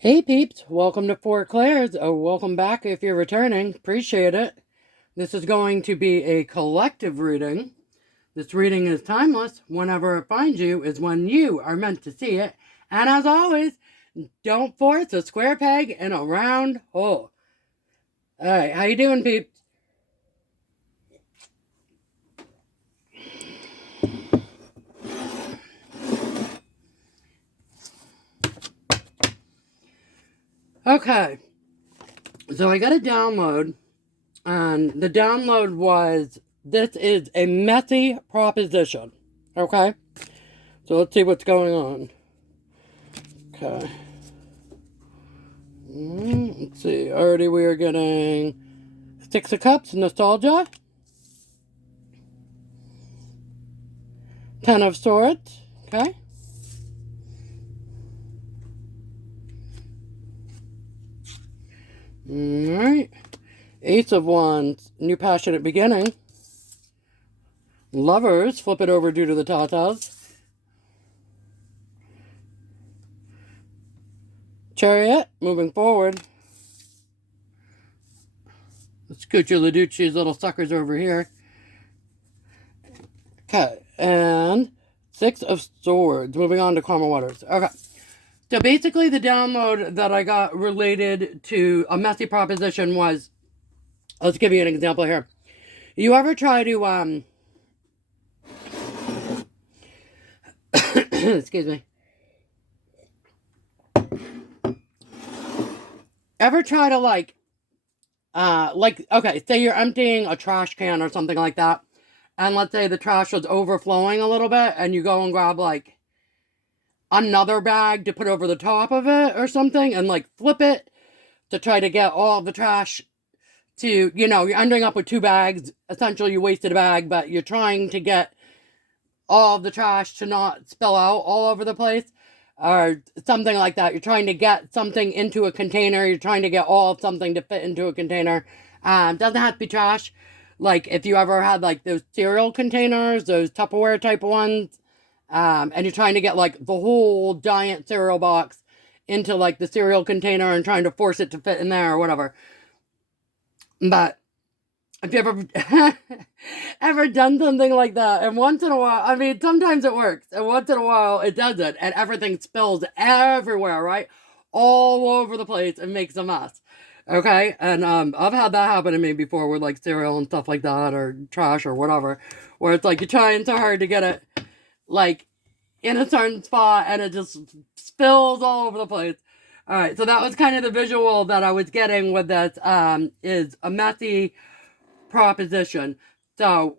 Hey peeps, welcome to Fort Claire's, or welcome back if you're returning. Appreciate it. This is going to be a collective reading. This reading is timeless. Whenever it finds you is when you are meant to see it. And as always, don't force a square peg in a round hole. Alright, how you doing, peeps? Okay, so I got a download, and the download was, this is a messy proposition. Okay? So let's see what's going on. Okay. Let's see. Already we are getting Six of Cups, Nostalgia. Ten of Swords. Okay. Alright. Ace of Wands, New Passionate Beginning. Lovers, flip it over due to the tatas. Chariot, moving forward. Let's scoot your Laducci's little suckers over here. Okay, and Six of Swords, moving on to Karma Waters. Okay, so basically the download that I got related to a messy proposition was, let's give you an example here. You ever try to, excuse me. Ever try to okay, say you're emptying a trash can or something like that, and let's say the trash was overflowing a little bit, and you go and grab, like, another bag to put over the top of it or something, and, like, flip it to try to get all of the trash to, you're ending up with two bags. Essentially, you wasted a bag, but you're trying to get all of the trash to not spill out all over the place, or something like that. You're trying to get something into a container. You're trying to get all of something to fit into a container. Doesn't have to be trash. Like, if you ever had, like, those cereal containers, those Tupperware type ones, and you're trying to get, like, the whole giant cereal box into, like, the cereal container and trying to force it to fit in there or whatever. But have you ever ever done something like that? And once in a while, I mean, sometimes it works, and once in a while it doesn't, and everything spills everywhere, right? All over the place and makes a mess. Okay? And I've had that happen to me before with, like, cereal and stuff like that, or trash or whatever, where it's like you're trying so hard to get it, like, in a certain spot, and it just spills all over the place. Alright, so that was kind of the visual that I was getting with this, is a messy proposition. So,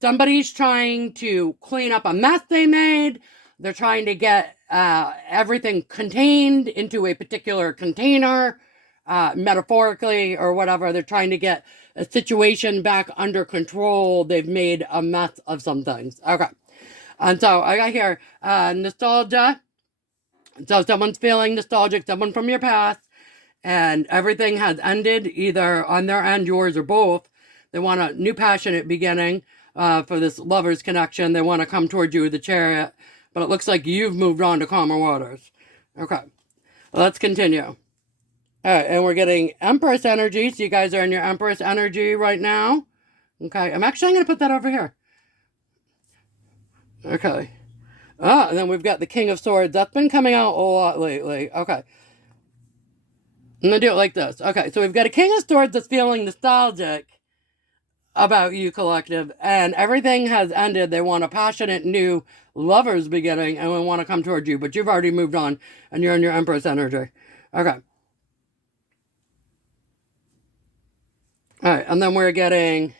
somebody's trying to clean up a mess they made. They're trying to get everything contained into a particular container, metaphorically or whatever. They're trying to get a situation back under control. They've made a mess of some things. Okay. And so I got here, nostalgia. So someone's feeling nostalgic, someone from your past, and everything has ended, either on their end, yours, or both. They want a new passionate beginning for this lover's connection. They want to come towards you with the Chariot, but it looks like you've moved on to calmer waters. Okay, let's continue. All right, and we're getting Empress energy, so you guys are in your Empress energy right now. Okay, I'm going to put that over here. Okay. And then we've got the King of Swords. That's been coming out a lot lately. Okay. I'm going to do it like this. Okay, so we've got a King of Swords that's feeling nostalgic about you, collective, and everything has ended. They want a passionate new lover's beginning, and we want to come towards you, but you've already moved on, and you're in your Empress energy. Okay. Alright, and then we're getting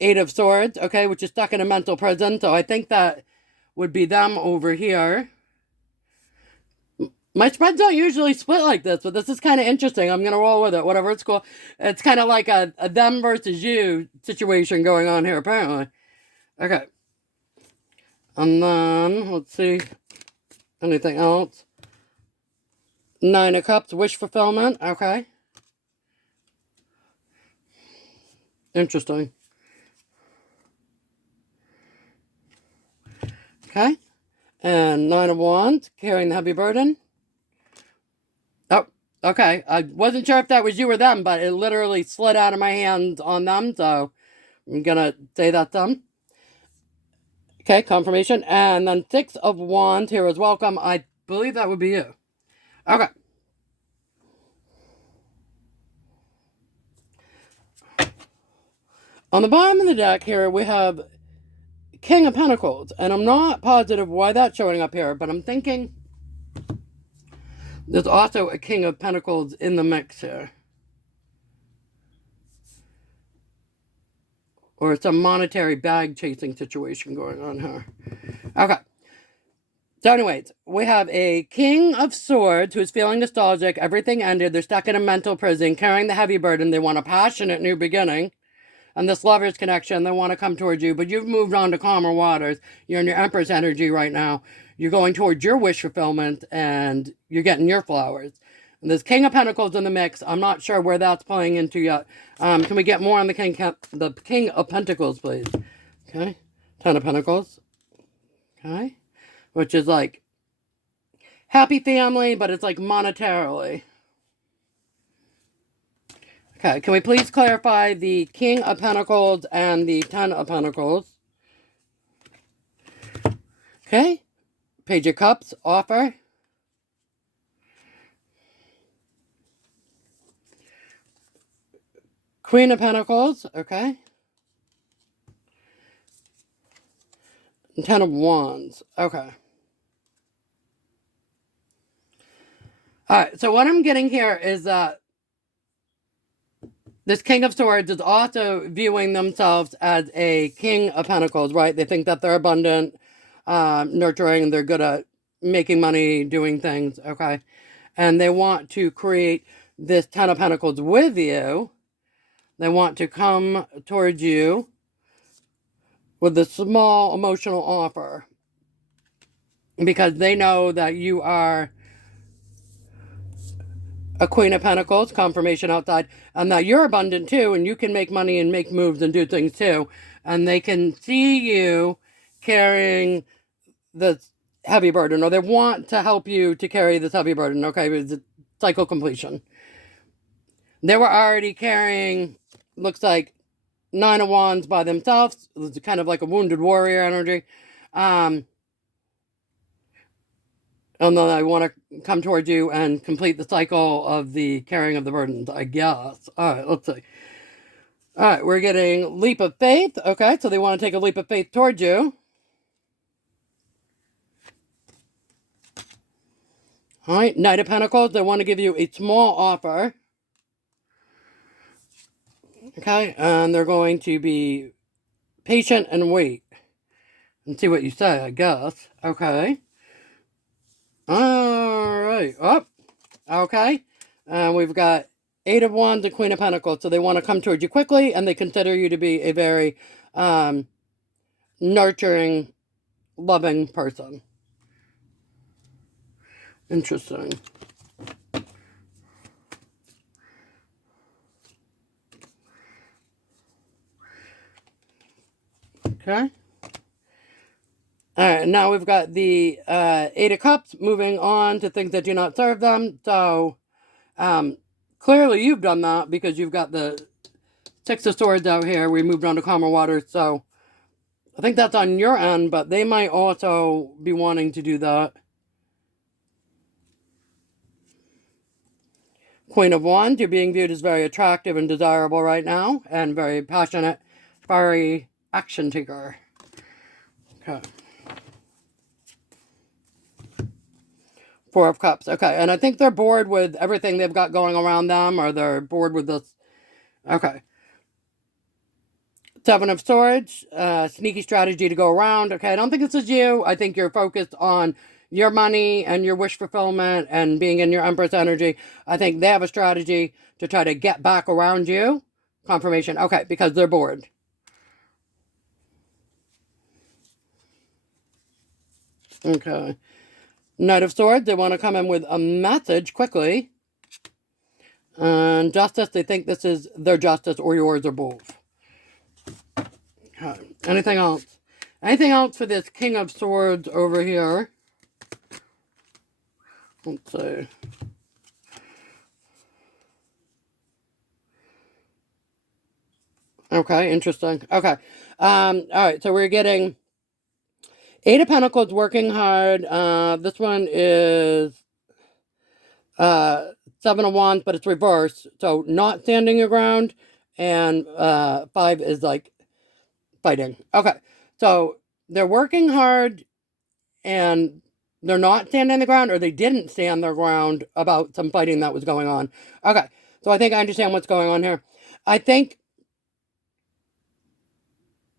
Eight of Swords, okay, which is stuck in a mental prison, so I think that would be them over here. My spreads don't usually split like this, but this is kind of interesting. I'm going to roll with it, whatever, it's cool. It's kind of like a them versus you situation going on here, apparently. Okay. And then, let's see, anything else? Nine of Cups, wish fulfillment, okay. Interesting. Okay. And Nine of Wands, carrying the heavy burden. Okay, I wasn't sure if that was you or them, but it literally slid out of my hand on them, so I'm gonna say that's them. Okay, confirmation. And then Six of Wands here is welcome. I believe that would be you. Okay. On the bottom of the deck here, we have King of Pentacles. And I'm not positive why that's showing up here, but I'm thinking there's also a King of Pentacles in the mix here. Or some monetary bag chasing situation going on here. Okay. So anyways, we have a King of Swords who's feeling nostalgic. Everything ended. They're stuck in a mental prison, carrying the heavy burden. They want a passionate new beginning. And this lover's connection, they want to come towards you. But you've moved on to calmer waters. You're in your Empress energy right now. You're going towards your wish fulfillment. And you're getting your flowers. And there's King of Pentacles in the mix. I'm not sure where that's playing into yet. Can we get more on the King of Pentacles, please? Okay. Ten of Pentacles. Okay. Which is like happy family, but it's like monetarily. Okay, can we please clarify the King of Pentacles and the Ten of Pentacles? Okay. Page of Cups, offer. Queen of Pentacles, okay. And Ten of Wands, okay. Alright, so what I'm getting here is that this King of Swords is also viewing themselves as a King of Pentacles, right? They think that they're abundant, nurturing, they're good at making money, doing things, okay? And they want to create this Ten of Pentacles with you. They want to come towards you with a small emotional offer because they know that you are a Queen of Pentacles, confirmation outside, and that you're abundant too, and you can make money and make moves and do things too. And they can see you carrying the heavy burden, or they want to help you to carry this heavy burden, okay? It's a cycle completion. They were already carrying, looks like, Nine of Wands by themselves. It's kind of like a wounded warrior energy. And then I want to come towards you and complete the cycle of the carrying of the burdens, I guess. Alright, let's see. Alright, we're getting leap of faith. Okay, so they want to take a leap of faith towards you. Alright, Knight of Pentacles. They want to give you a small offer. Okay, and they're going to be patient and wait. And see what you say, I guess. Okay. Alright. Oh, okay. And we've got Eight of Wands and Queen of Pentacles. So they want to come towards you quickly, and they consider you to be a very nurturing, loving person. Interesting. Okay. Alright, now we've got the Eight of Cups moving on to things that do not serve them. So, clearly you've done that because you've got the Six of Swords out here. We moved on to calmer waters, so I think that's on your end, but they might also be wanting to do that. Queen of Wands, you're being viewed as very attractive and desirable right now, and very passionate, fiery action taker. Okay. Four of Cups. Okay, and I think they're bored with everything they've got going around them, or they're bored with this. Okay. Seven of Swords, sneaky strategy to go around. Okay, I don't think this is you. I think you're focused on your money and your wish fulfillment and being in your Empress energy. I think they have a strategy to try to get back around you. Confirmation. Okay, because they're bored. Okay. Knight of Swords, they want to come in with a message quickly. And Justice, they think this is their justice or yours or both. Okay. Anything else? Anything else for this King of Swords over here? Let's see. Okay, interesting. Okay. All right, so we're getting Eight of Pentacles, working hard. This one is uh, Seven of Wands, but it's reversed. So not standing your ground. And five is like fighting. Okay. So they're working hard and they're not standing the ground, or they didn't stand their ground about some fighting that was going on. Okay. So I think I understand what's going on here. I think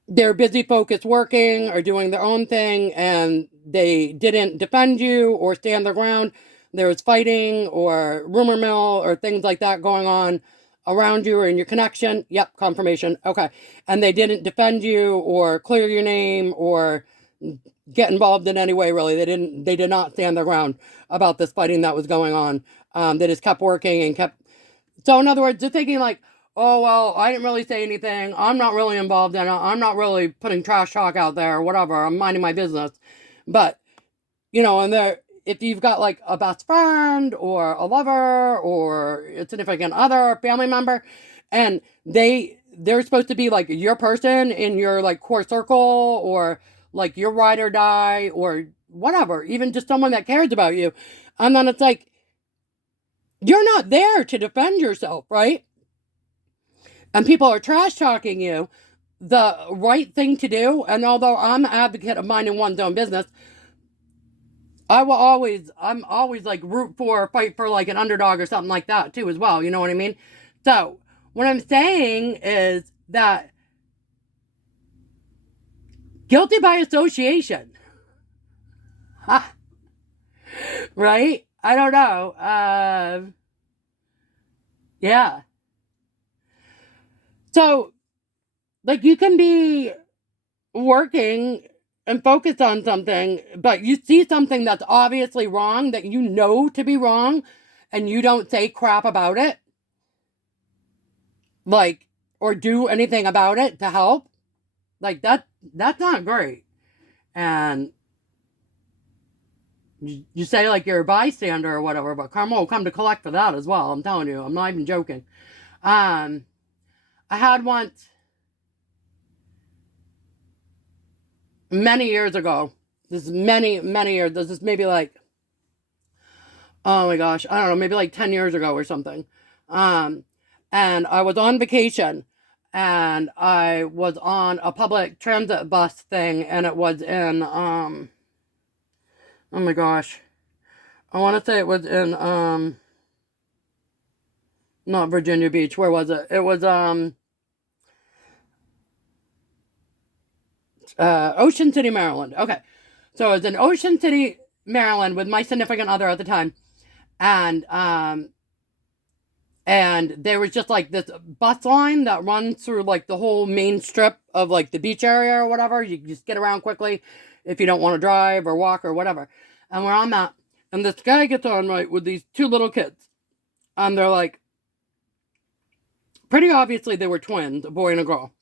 they're busy, focused, working or doing their own thing, and they didn't defend you or stand their ground. There was fighting or rumor mill or things like that going on around you or in your connection. Yep, confirmation. Okay. And they didn't defend you or clear your name or get involved in any way, really. They did not stand their ground about this fighting that was going on. They just kept working and kept. So in other words, they're thinking like, oh, well, I didn't really say anything. I'm not really involved in it. I'm not really putting trash talk out there or whatever. I'm minding my business. But, you know, and there, if you've got like a best friend or a lover or a significant other, family member, and they're supposed to be like your person in your like core circle or like your ride or die or whatever, even just someone that cares about you. And then it's like, you're not there to defend yourself, right? And people are trash talking you, the right thing to do, and although I'm an advocate of minding one's own business, I'm always like root for, fight for like an underdog or something like that too as well, you know what I mean? So, what I'm saying is that guilty by association, right? I don't know. Yeah. So, like, you can be working and focused on something, but you see something that's obviously wrong, that you know to be wrong, and you don't say crap about it, like, or do anything about it to help. Like, that's not great. And you say, like, you're a bystander or whatever, but karma will come to collect for that as well. I'm telling you, I'm not even joking. I had once, many years ago, this is many years, this is maybe like, oh my gosh, I don't know, maybe like 10 years ago or something. Um, and I was on vacation and I was on a public transit bus thing, and it was in, oh my gosh, I want to say it was in, not Virginia Beach, where was it? It was, Ocean City, Maryland. Okay. So it was in Ocean City, Maryland with my significant other at the time. And there was just like this bus line that runs through like the whole main strip of like the beach area or whatever. You just get around quickly if you don't want to drive or walk or whatever. And we're on that. And this guy gets on, right, with these two little kids. And they're like, pretty obviously they were twins, a boy and a girl.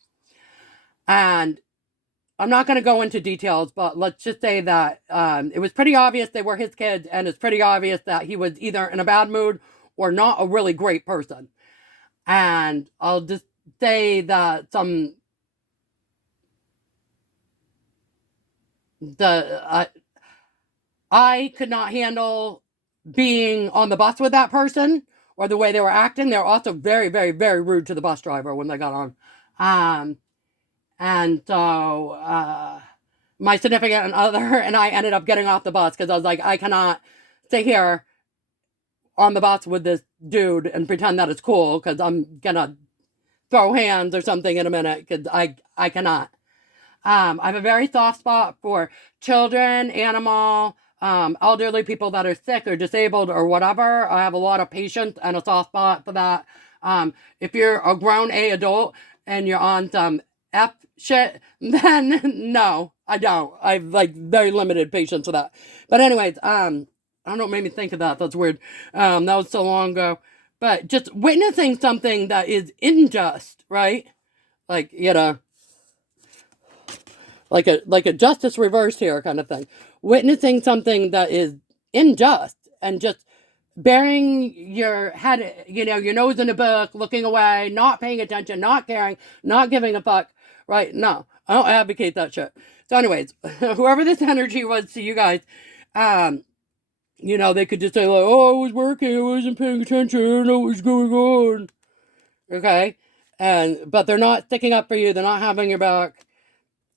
And I'm not going to go into details, but let's just say that it was pretty obvious they were his kids, and it's pretty obvious that he was either in a bad mood or not a really great person. And I'll just say that I could not handle being on the bus with that person or the way they were acting. They were also very, very, very rude to the bus driver when they got on. Um, and so my significant other and I ended up getting off the bus because I was like, I cannot sit here on the bus with this dude and pretend that it's cool, because I'm gonna throw hands or something in a minute, because I cannot. I have a very soft spot for children, animal, elderly people that are sick or disabled or whatever. I have a lot of patience and a soft spot for that. If you're a grown adult and you're on some F shit, then no, I don't. I've like very limited patience for that. But anyways, I don't know what made me think of that. That's weird. That was so long ago. But just witnessing something that is unjust, right? Like, you know, like a justice reversed here kind of thing. Witnessing something that is unjust and just burying your head, your nose in a book, looking away, not paying attention, not caring, not giving a fuck, right? No, I don't advocate that shit. So anyways, whoever this energy was to you guys, they could just say like, oh, I was working, I wasn't paying attention, I don't know what was going on. Okay? But they're not sticking up for you, they're not having your back.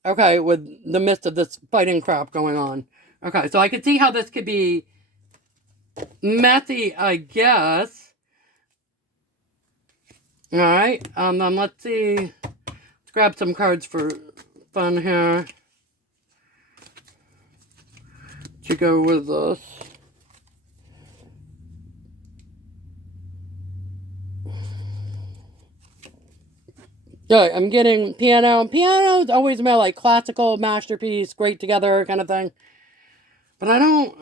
Okay, with the midst of this fighting crap going on. Okay, so I could see how this could be messy, I guess. Alright, let's see. Let's grab some cards for fun here. To go with this. Alright, I'm getting piano. Piano's always my like classical masterpiece, great together kind of thing. But I don't...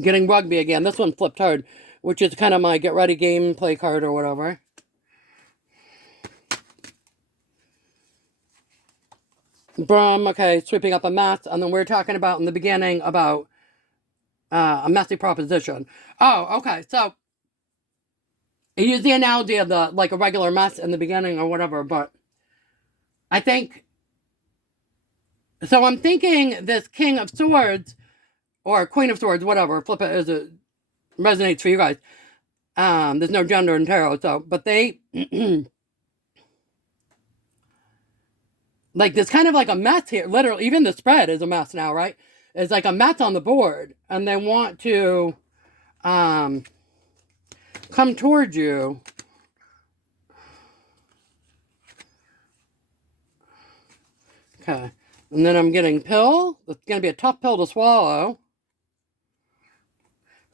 Getting rugby again. This one flipped hard, which is kind of my get ready game play card or whatever. Brum, okay, sweeping up a mess. And then we were talking about in the beginning about a messy proposition. Oh, okay, so I use the analogy of like a regular mess in the beginning or whatever, but I think... So I'm thinking this King of Swords, or Queen of Swords, whatever, flip it as it resonates for you guys. There's no gender in tarot, so, but they... like, there's kind of like a mess here. Literally, even the spread is a mess now, right? It's like a mess on the board. And they want to come towards you. Okay. And then I'm getting pill. It's going to be a tough pill to swallow.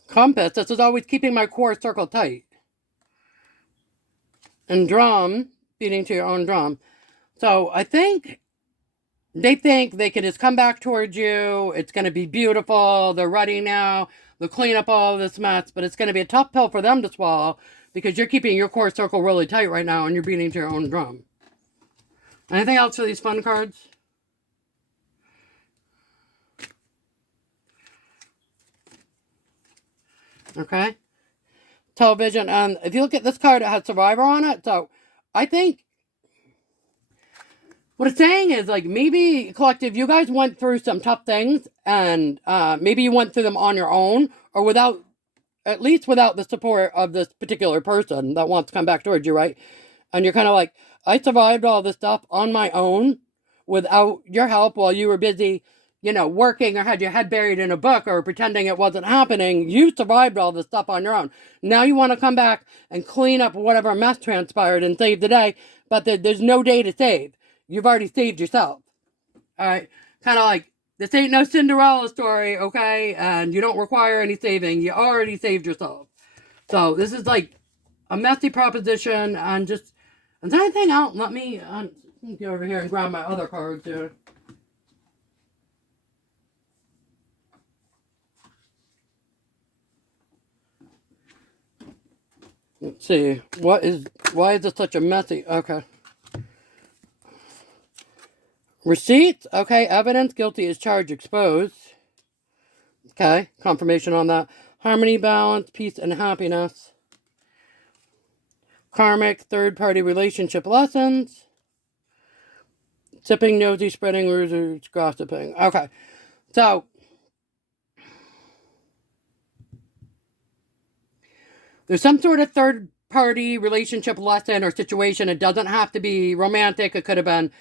Compass. This is always keeping my core circle tight. And drum. Beating to your own drum. So I think they can just come back towards you. It's going to be beautiful. They're ready now. They'll clean up all of this mess. But it's going to be a tough pill for them to swallow because you're keeping your core circle really tight right now and you're beating to your own drum. Anything else for these fun cards? Okay. Television. And if you look at this card, it has Survivor on it. So I think what it's saying is, like, maybe, collective, you guys went through some tough things, and maybe you went through them on your own, or at least without the support of this particular person that wants to come back towards you, right? And you're kind of like, I survived all this stuff on my own, without your help, while you were busy, working, or had your head buried in a book, or pretending it wasn't happening. You survived all this stuff on your own. Now you want to come back and clean up whatever mess transpired and save the day, but there's no day to save. You've already saved yourself. Alright? Kind of like, this ain't no Cinderella story, okay? And you don't require any saving. You already saved yourself. So, this is like a messy proposition. And just, is there anything else? Let me get over here and grab my other cards here. Let's see. Why is this such a messy? Okay. Receipts, okay. Evidence, guilty as charged, exposed. Okay, confirmation on that. Harmony, balance, peace, and happiness. Karmic, third-party relationship lessons. Sipping, nosy, spreading rumors, gossiping. Okay, so there's some sort of third-party relationship lesson or situation. It doesn't have to be romantic. It could have been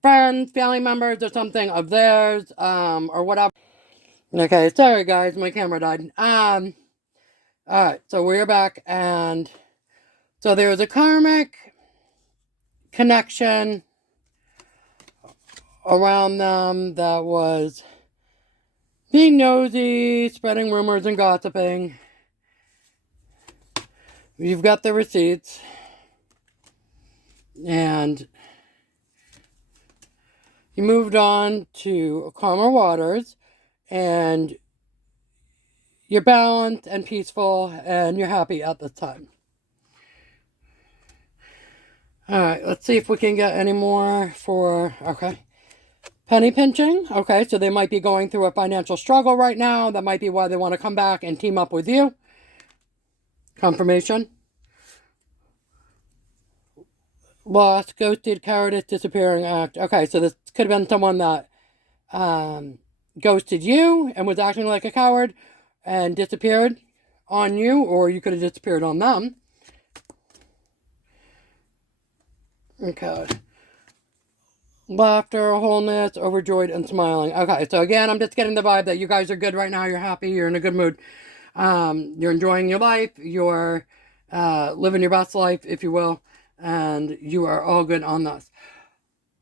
friends, family members, or something of theirs, or whatever. Okay, sorry guys, my camera died. Alright, so we're back, and so there was a karmic connection around them that was being nosy, spreading rumors and gossiping. You've got the receipts, and you moved on to calmer waters, and you're balanced and peaceful, and you're happy at this time. Alright, let's see if we can get any more for... Okay. Penny pinching. Okay, so they might be going through a financial struggle right now. That might be why they want to come back and team up with you. Confirmation. Lost, ghosted, cowardice, disappearing act. Okay, so this could have been someone that ghosted you and was acting like a coward and disappeared on you, or you could have disappeared on them. Okay. Laughter, wholeness, overjoyed, and smiling. Okay, so again, I'm just getting the vibe that you guys are good right now. You're happy. You're in a good mood. You're enjoying your life. You're living your best life, if you will. And you are all good on this.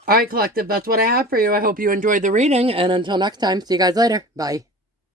All right, collective, that's what I have for you. I hope you enjoyed the reading. And until next time, see you guys later. Bye.